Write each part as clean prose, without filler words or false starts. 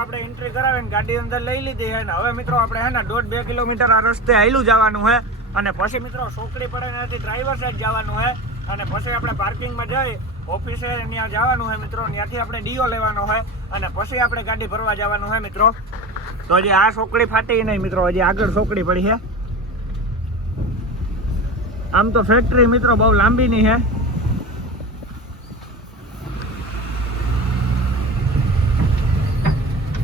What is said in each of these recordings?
આપણે એન્ટ્રી કરાવીને ગાડી અંદર લઈ લીધી છે ને હવે મિત્રો આપણે હે ને 1.5-2 કિલોમીટર આ રસ્તે હાલ્યું જવાનું છે અને પછી મિત્રો સોકડી પડે ત્યાંથી ડ્રાઈવર સાઈડ જવાનું છે અને પછી આપણે પાર્કિંગમાં જઈ ઓફિસે ત્યાં જવાનું છે મિત્રો. ત્યાંથી આપણે ડીઓ લેવાનો છે અને પછી આપણે ગાડી ભરવા જવાનું છે મિત્રો. તો હજી આ સોકડી ફાટી નહીં મિત્રો, હજી આગળ સોકડી પડી છે. આમ તો ફેક્ટરી મિત્રો બહુ લાંબીની છે.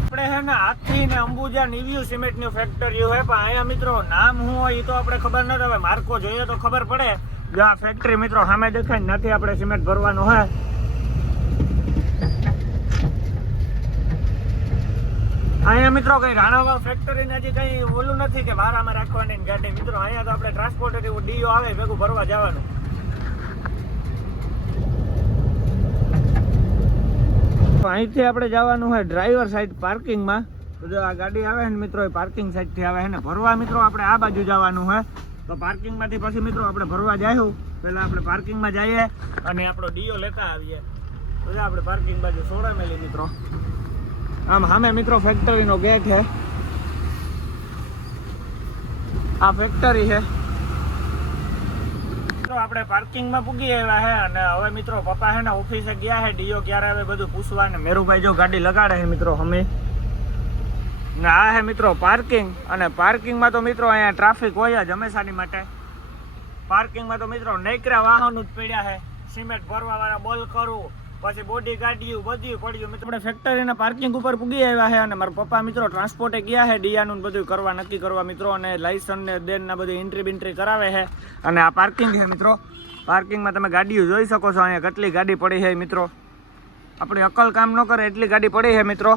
આપણે છે ને હાથી ને અંબુજા નિવ્યુ સિમેન્ટની ફેક્ટરી હોય પણ અહીંયા મિત્રો નામ શું હોય એ તો આપણે ખબર નથી. હવે માર્કો જોઈએ તો ખબર પડે. જો આ ફેક્ટરી મિત્રો સામે દેખાય નથી આપણે સિમેન્ટ ભરવાનું હોય. અહીંયા મિત્રો કઈ રાણાવા ફેક્ટરી હજી કઈ ઓલું નથી કે ભાડામાં રાખવાની ગાડી મિત્રો. અહીંયા તો આપણે ટ્રાન્સપોર્ટ ડીઓ આવે ભેગું ભરવા જવાનું. અહીંથી આપણે જવાનું હોય ડ્રાઈવર સાઈડ પાર્કિંગમાં. તો જો આ ગાડી આવે ને મિત્રો એ પાર્કિંગ સાઈડથી આવે છે ને ભરવા મિત્રો આપણે આ બાજુ જવાનું હોય. તો પાર્કિંગમાંથી પછી મિત્રો આપણે ભરવા જઈશું. પહેલાં આપણે પાર્કિંગમાં જઈએ અને આપણો ડીઓ લેતા આવીએ. તો આપણે પાર્કિંગ બાજુ સોડા મેલી મિત્રો. આમ સામે મિત્રો ફેક્ટરીનો ગેટ છે. આ ફેક્ટરી છે મિત્રો. આપણે પાર્કિંગમાં પૂગી આવ્યા છે અને હવે મિત્રો પપ્પા છે ને ઓફિસે ગયા છે ડીઓ ક્યારે આવે બધું પૂછવા. ને મેરુભાઈ જો ગાડી લગાડે છે મિત્રો અમે. ને આ છે મિત્રો પાર્કિંગ અને પાર્કિંગમાં તો મિત્રો અહીંયા ટ્રાફિક હોય જ હંમેશાની માટે. પાર્કિંગમાં તો મિત્રો નૈકરા વાહનો જ પડ્યા છે. સિમેન્ટ ભરવા વાળા બોલ કરવું પછી બોડી ગાડીઓ બધું પડ્યું મિત્રો. આપણે ફેક્ટરીના પાર્કિંગ ઉપર પૂગી આવ્યા છે અને મારા પપ્પા મિત્રો ટ્રાન્સપોર્ટે ગયા છે ડીયાનું બધું કરવા નક્કી કરવા મિત્રો. અને લાયસન્સ ને દેનના બધું એન્ટ્રી બિન્ટ્રી કરાવે છે. અને આ પાર્કિંગ છે મિત્રો. પાર્કિંગમાં તમે ગાડીઓ જોઈ શકો છો. અહીંયા કેટલી ગાડી પડી છે મિત્રો. આપણી અકલ કામ ન કરે એટલી ગાડી પડી છે મિત્રો.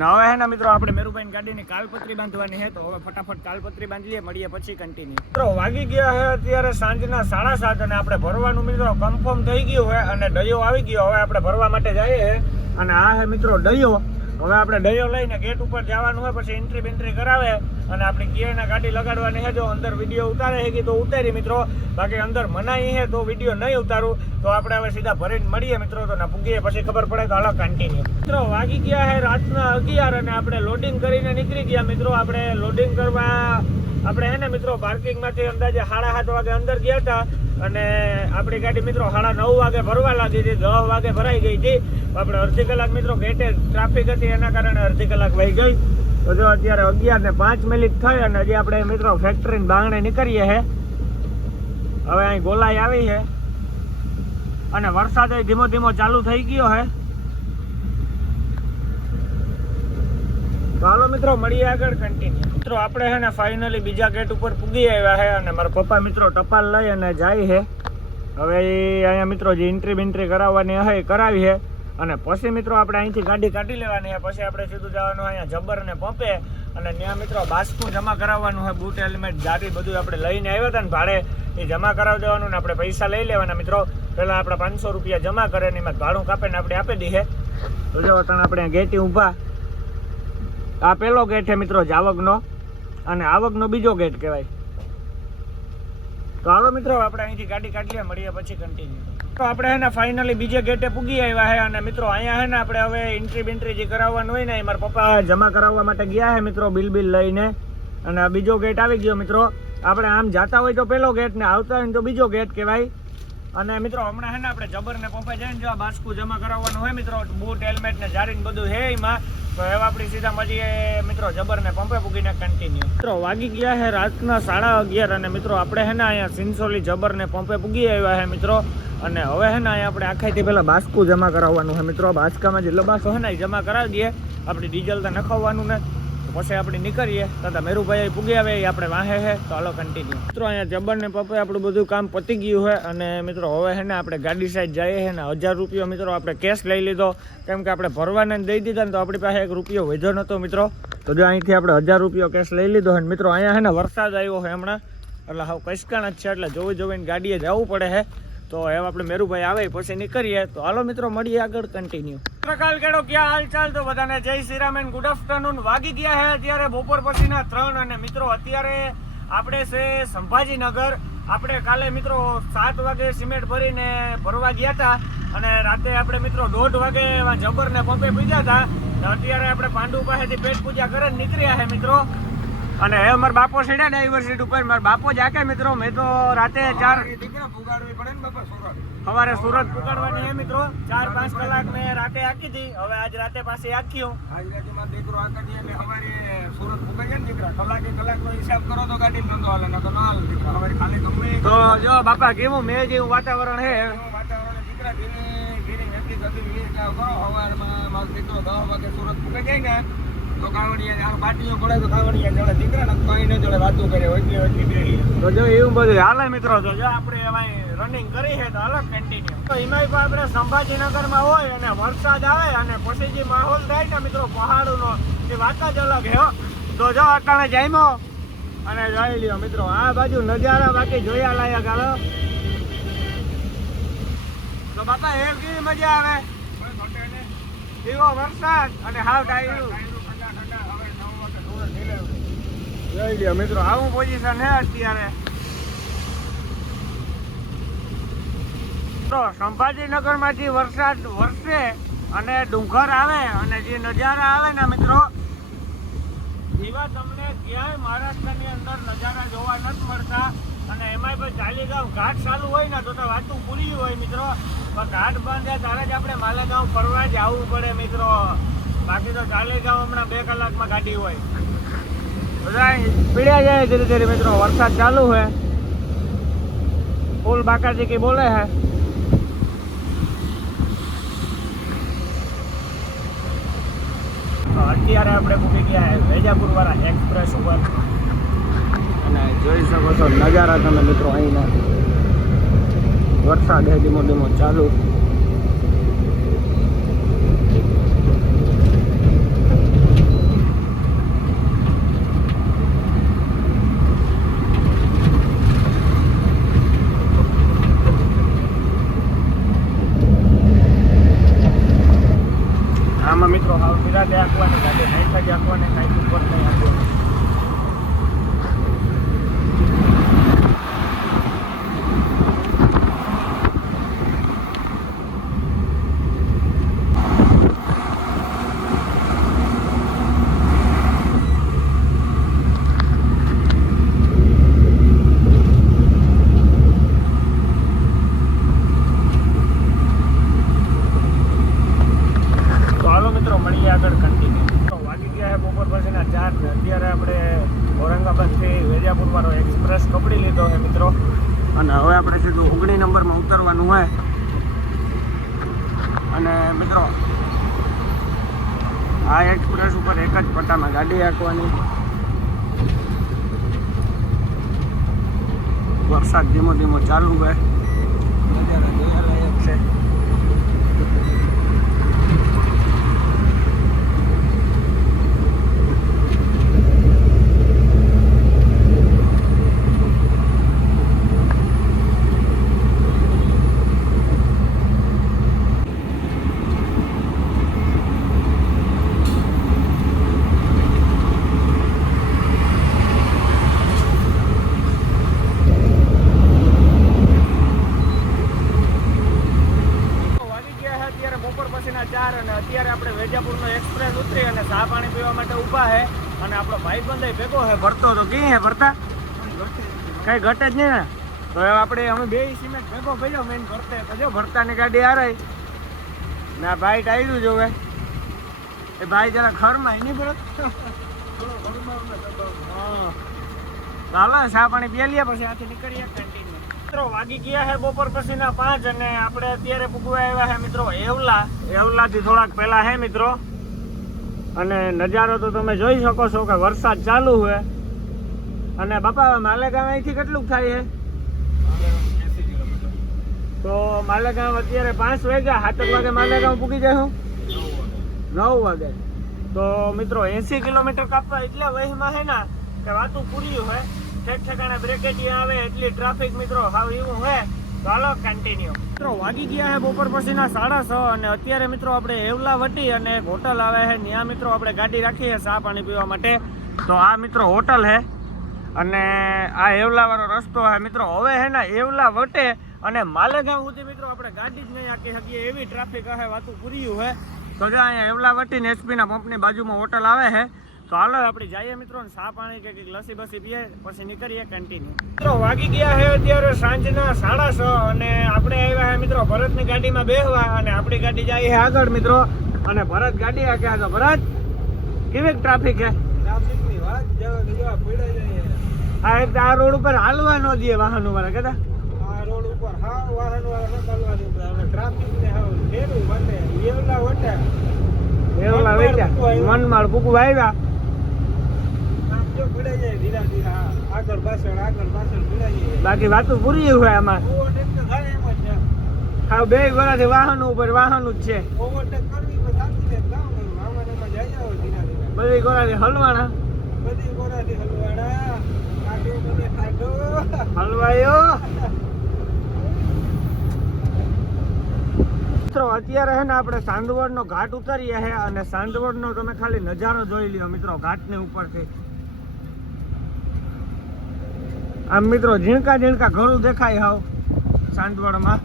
ને હવે હે ને મિત્રો આપણે મેરુભાઈની ગાડીની કાલપત્રી બાંધવાની છે. તો હવે ફટાફટ કાલપત્રી બાંધી લઈએ, મળીએ પછી કન્ટિન્યુ. મિત્રો વાગી ગયા છે અત્યારે સાંજના 7:30 અને આપણે ભરવાનું મિત્રો કન્ફર્મ થઈ ગયું છે અને ડયો આવી ગયો. હવે આપણે ભરવા માટે જઈએ અને આ છે મિત્રો ડયો. હવે આપણે ડયો લઈને ગેટ ઉપર જવાનું હોય પછી એન્ટ્રી બેન્ટ્રી કરાવે અને આપણી ગિયરના ગાડી લગાડવાની છે. જો અંદર વિડીયો ઉતારે છે તો ઉતારી મિત્રો, બાકી અંદર મનાઈ છે તો વિડીયો નહીં ઉતારું. તો આપણે હવે સીધા ભરીને મળીએ મિત્રો. તો ના પૂગીએ પછી ખબર પડે તો હાલો કન્ટિન્યુ. મિત્રો વાગી ગયા છે રાતના 11 અને આપણે લોડિંગ કરીને નીકળી ગયા મિત્રો. આપણે લોડિંગ કરવા આપણે હે ને મિત્રો પાર્કિંગમાંથી અંદાજે 7:30 વાગે અંદર ગયા હતા અને આપણી ગાડી મિત્રો 9:30 વાગે ભરવા લાગી હતી. 10 વાગે ભરાઈ ગઈ હતી. આપણે અડધી કલાક મિત્રો ગેટે ટ્રાફિક હતી એના કારણે અડધી કલાક વહી ગઈ. તો જો અત્યારે 11:05 થઈ અને હજી આપણે મિત્રો ફેક્ટરીને બાંગણે નીકળીએ છે. હવે અહીં ગોલાઈ આવી છે અને વરસાદ ધીમો ધીમો ચાલુ થઈ ગયો છે. તો હાલો મિત્રો મળીએ આગળ કન્ટિન્યુ. મિત્રો આપણે છે ને ફાઇનલી બીજા ગેટ ઉપર પૂગી આવ્યા છે અને મારા પપ્પા મિત્રો ટપાલ લઈ અને જાય છે. હવે અહીંયા મિત્રો જે એન્ટ્રી બેન્ટ્રી કરાવવાની હોય કરાવી છે અને પછી મિત્રો આપણે અહીંથી ગાડી કાઢી લેવાની છે. પછી આપણે સીધું જવાનું અહીંયા જબર ને પંપે અને ત્યાં મિત્રો બાસ્કું જમા કરાવવાનું હોય. બૂટ હેલ્મેટ ગાડી બધું આપણે લઈને આવ્યા હતા ને ભાડે એ જમા કરાવી દેવાનું ને આપણે પૈસા લઈ લેવાના મિત્રો. પહેલાં આપણે 500 રૂપિયા જમા કરે ને એમાં ભાડું કાપે ને આપણે આપી દઈએ. તો જો તને આપણે ગેટી ઊભા. આ પહેલો ગેટ છે મિત્રો જાવકનો અને આવકનો બીજો ગેટ કહેવાય. તો હાલો મિત્રો આપણે અહીંથી ગાડી કાઢીએ, મળીએ પછી કન્ટિન્યુ. તો આપણે હે ને ફાઇનલી બીજે ગેટે પૂગી આવ્યા છે અને મિત્રો અહીંયા હે ને આપણે હવે એન્ટ્રી બેન્ટ્રી જે કરાવવાનું હોય ને એ મારા પપ્પા જમા કરાવવા માટે ગયા છે મિત્રો બિલ લઈને. અને બીજો ગેટ આવી ગયો મિત્રો. આપણે આમ જતા હોય તો પહેલો ગેટ ને આવતા હોય તો બીજો ગેટ કહેવાય. અને મિત્રો હમણાં હે ને આપણે જબર ને પંપે જઈને જો બાસ્કું જમા કરાવવાનું હોય મિત્રો, બૂટ હેલ્મેટ ને જારીને બધું હે એમાં. તો હવે આપણી સીધા મળીએ મિત્રો જબર ને પંપે પૂગીને કન્ટિન્યુ. મિત્રો વાગી ગયા છે રાતના 11:30 અને મિત્રો આપણે હે ને અહીંયા સિંસોલી જબર ને પંપે પૂગી આવ્યા છે મિત્રો. અને હવે હે ને અહીંયા આપણે આખાઈથી પહેલાં બાસ્કું જમા કરાવવાનું છે મિત્રો. બાસ્કામાં જે લબાસો છે ને એ જમા કરાવી દઈએ. આપણે ડીઝલ તો નખાવવાનું ને પછી આપણે નીકળીએ. તથા મેરુભાઈ પૂગી આવે એ આપણે વાહે છે. તો હાલો કન્ટિન્યુ. મિત્રો અહીંયા જબર ને પંપે આપણું બધું કામ પતી ગયું છે અને મિત્રો હવે છે ને આપણે ગાડી સાઈડ જઈએ છે ને 1000 રૂપિયા મિત્રો આપણે કેશ લઈ લીધો. કેમ કે આપણે ભરવાને દઈ દીધા ને તો આપણી પાસે 1 રૂપિયો વધ્યો નહોતો મિત્રો. તો જો અહીંથી આપણે 1000 રૂપિયા કેશ લઈ લીધો છે મિત્રો. અહીંયા છે ને વરસાદ આવ્યો છે હમણાં એટલે હાવ કસકાણ જ છે એટલે જોઈને ગાડીએ જવું પડે છે. તો હવે આપણે મેરુભાઈ આવે પછી નીકળીએ. તો હાલો મિત્રો મળીએ આગળ કન્ટિન્યુ. કાલ કેડો ક્યાં હાલચાલ? તો બધાને જય Shri Ram and good afternoon. વાગી ગયા છે અત્યારે બપોર પછીના 3 અને મિત્રો અત્યારે આપણે છે સંભાજીનગર. આપણે કાલે મિત્રો 7 વાગે સિમેન્ટ ભરીને ભરવા ગયા હતા અને રાતે આપણે મિત્રો 1:30 વાગે જબર ને પંપે પીધા હતા. અત્યારે આપણે પાંડુ પાસેથી પેટ પૂજા કરે નીકળ્યા છે મિત્રો. અને હવે મારા બાપો સીડ્યા ડાયવર સીટ ઉપર. મારા બાપો જાકે મિત્રો. મેં તો રાતે 4 સવારે સુરત પુગાડવાની છે મિત્રો. 4-5 કલાક મેં રાતે આખી હતી. હવે આજ રાતે પાછી આખ્યો. આજ રાતે માં દીકરો આખી એટલે સવારે સુરત પુગાડ્યા ને દીકરા. કલાકનો હિસાબ કરો તો ગાડી ધંધો હાલે, નકર ન હાલે દીકરા. સવારે ખાલી ગમે તો જો બાપા કેવું મેં જેવું વાતાવરણ છે. વાતાવરણ દીકરા ધીરે એટલી ગતિ વીર કાવ કરો. સવારમાં મારો દીકરો 10 વાગે સુરત પુગાઈ જાય ને તો કાવડિયા બાટીઓ પડે તો કાવડિયા જોડે દીકરા ને કઈ ન જોડે વાતો કરે એટલી બેડી. તો જો એવું બધું હાલે મિત્રો. તો જો આપણે એમાં રનિંગ કરી છે તો અલગ કન્ટિન્યુ. તો એમાં આપણે સંભાજીનગરમાં હોય અને વરસાદ આવે અને પછી જે માહોલ થાય ને મિત્રો પહાડોનો એ વાત જ અલગ છે. તો જો અટાણે જામ્યો અને જોઈ લ્યો મિત્રો આ બાજુ નજારા બાકી જોયા લાયક. હાલો તો બાપા એ કેવી મજા આવે. એવો વરસાદ અને હાવ ટાયરું. જોઈ લ્યો મિત્રો આવું પોઝિશન છે અત્યારે. તો સંભાજીનગર માંથી વરસાદ વરસે અને ડુંગર આવે અને જે નજારા આવે ને મિત્રો એવા તમને ક્યાંય મહારાષ્ટ્રની અંદર નજારા જોવા નથી મળતા. અને એમાંય પણ ચાલીગાંવ ઘાટ ચાલુ હોય ને તો વાતું પૂરી હોય મિત્રો. પણ ઘાટ બાંધ્યા ત્યારે જ આપણે માલેગાંવ ફરવા જ આવવું પડે મિત્રો. બાકી તો ચાલીગાંવ હમણાં 2 કલાકમાં ગાડી હોય. બધા પીડ્યા જાય ધીરે ધીરે મિત્રો. વરસાદ ચાલુ છે. ફૂલ બાકાજી કી બોલે છે. અત્યારે આપણે પૂકી ગયા વેજાપુર વાળા એક્સપ્રેસ ઉપર અને જોઈ શકો છો નજારા તમે મિત્રો. અહીંના વરસાદ છે ધીમો ધીમો ચાલુ. આમાં મિત્રો હાવ નિરાતે આંકવાની ગાડી નાઈટ જ આંકવાની, નાઈટ ઉપર નહીં આંકવાની. આગળ કન્ટિન્યુ. વાગી ગયા છે બપોર પછીના 4 ને અત્યારે આપણે ઔરંગાબાદથી વેજાપુર વાળો એક્સપ્રેસ પકડી લીધો છે મિત્રો. અને હવે આપણે સીધું 19 નંબરમાં ઉતરવાનું હોય. અને મિત્રો આ એક્સપ્રેસ ઉપર એક જ પટ્ટામાં ગાડી હાંકવાની. વરસાદ ધીમો ધીમો ચાલુ હોય. નજારા જોયા લાયક છે. અને અત્યારે આપણે વેજાપુરનો એક્સપ્રેસ ઉતરી અને ચા પાણી પીવા માટે ઊભા છે. અને આપણો ભાઈ બંધ ભેગો છે ભરતો. તો કઈ હે ભરતા કઈ ઘટે જ નહીં ને. તો હવે આપણે અમે 2 સિમેન્ટ ભેગો ભર્યો મેન ભરતે. તો જો ભરતાની ગાડી આ રહી ને આ ભાઈ ટાયરું જોવે. એ ભાઈ જરા ખરમાં નહીં ભરત. ચાલો ચા પાણી પી લઈએ પછી આથી નીકળીએ કેન્ટીનમાં. મિત્રો વાગી ગયા છે બપોર પછીના 5 અને આપણે અત્યારે પૂગવા આવ્યા છે મિત્રો એવલાથી થોડાક પહેલા છે મિત્રો. અને નજારો તો તમે જોઈ શકો છો કે વરસાદ ચાલુ છે. અને બાપા માલેગામ અહીંથી કેટલું થાય છે? તો માલેગામ અત્યારે 5 વાગ્યા. 7 વાગે માલેગામ પૂગી જાય. 9 વાગે. તો મિત્રો 80 કિલોમીટર કાપવા એટલે વહીમાં છે ને કે વાતું પૂરી હોય. ઠેક ઠેકાણે બ્રેકેટિયા આવે એટલી ટ્રાફિક મિત્રો હાવ એવું હે. ચાલો કન્ટિન્યુ. મિત્રો વાગી ગયા છે બપોર પછીના 6:30 અને અત્યારે મિત્રો આપણે એવલા વટી અને એક હોટલ આવે છે ત્યાં મિત્રો આપણે ગાડી રાખી છે ચા પાણી પીવા માટે. તો આ મિત્રો હોટલ છે અને આ એવલા વાળો રસ્તો છે મિત્રો. હવે હે ને એવલા વટે અને માલેગામ સુધી મિત્રો આપણે ગાડી જ નહીં આંકી શકીએ એવી ટ્રાફિક હે વાતું પૂર્યું હે. તો જો અહીંયા એવલાવટી ને એસપી ના પંપની બાજુમાં હોટલ આવે છે. તો હાલો આપણે જઈએ મિત્રો ને ચા પાણી કે લસ્સી બસી પીએ પછી નીકળીએ કન્ટિન્યુ. મિત્રો વાગી ગયા છે અત્યારે સાંજના 6:30 અને આપણે આવ્યા છે મિત્રો ભરતની ગાડીમાં બેસવા અને આપણી ગાડી જાય છે આગળ મિત્રો. અને ભરત ગાડી આ ક્યાં તો ભરત કેવી ટ્રાફિક છે? ટ્રાફિકની વાત જવા દે, જો પીડાઈ જાય. આ એક આ રોડ ઉપર હાલવા ન દે વાહનો વાળા કહેતા. આ રોડ ઉપર હા વાહન વાળા નકલવાની હવે ટ્રાફિક ને હવે ફેરવું માટે એવલા વટા એવલા વેચ્યા મનમાળ પૂકું આવ્યા. જો પીડાઈ જાય ધીરા ધીરા આગળ પાછળ પીડાઈ જાય. બાકી વાતું પૂરી હોય આમાં. ઓવરટેક તો થાય એમ જ છે. હા 2 ગોળાથી વાહનો ઉપર વાહન જ છે. ઓવરટેક કરવી તો સાચી છે ગામ આમાં જઈ આવો ધીરા ધીરા. બધી ગોળાથી હલવાના બધી કોરાથી હલવાડા કાઢો મને કાઢો. હલવાયો. મિત્રો અત્યારે છે ને આપણે સાંદવડનો ઘાટ ઉતરીએ છે અને સાંદવડનો તમે ખાલી નજારો જોઈ લ્યો મિત્રો ઘાટની ઉપરથી. આમ મિત્રો ઝીણકા ઝીણકા ઘરું દેખાય હાવ સાંદવડમાં.